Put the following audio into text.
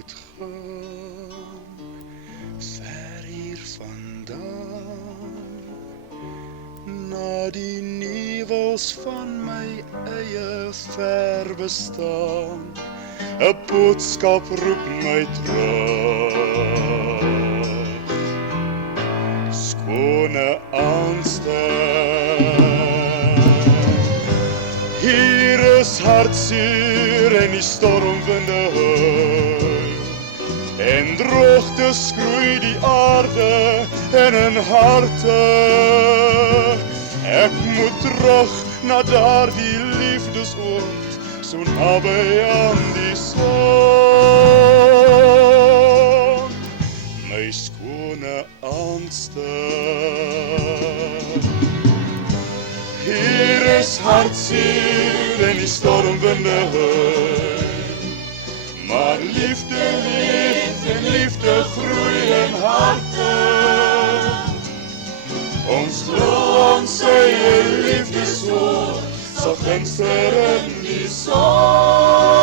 moet gaan, ver hier vandaan, na die nevels van my eie ver bestaan. 'n boodskap roep my terug, skone aanstel. Hier is hartseer en die stormwinde huil, en droogte skroei die aarde en in harte. Ek moet terug na daardie liefdesoord, so naby aan die son, my skone aanstel. Hier is hartseer en die stormwinde huil, maar liefde leef en liefde groei in harte. Ons glo ons eie liefdeswoord sal glinster in die son.